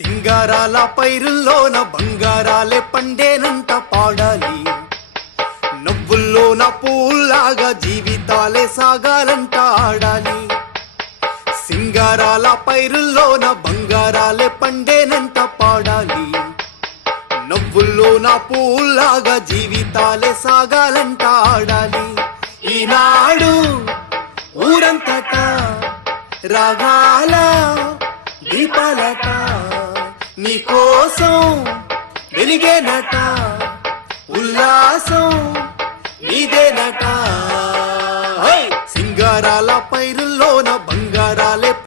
సింగారాల పైరుల్లోన బంగారాలే పండేనంట పాడాలి. నవ్వుల్లోన పూల్లాగా జీవితాలే సాగాలంట ఆడాలి. సింగారాల పైరుల్లోన బంగారాలే పండేనంట పాడాలి. నవ్వుల్లోన పూల్లాగా జీవితాలే సాగాలంట ఆడాలి. ఈనాడు ఊరంతటా రాగాల దీపాలట నీకోసం వెలిగేనట, ఉల్లాసం నీదేనట. సింగారాల పైరుల్లో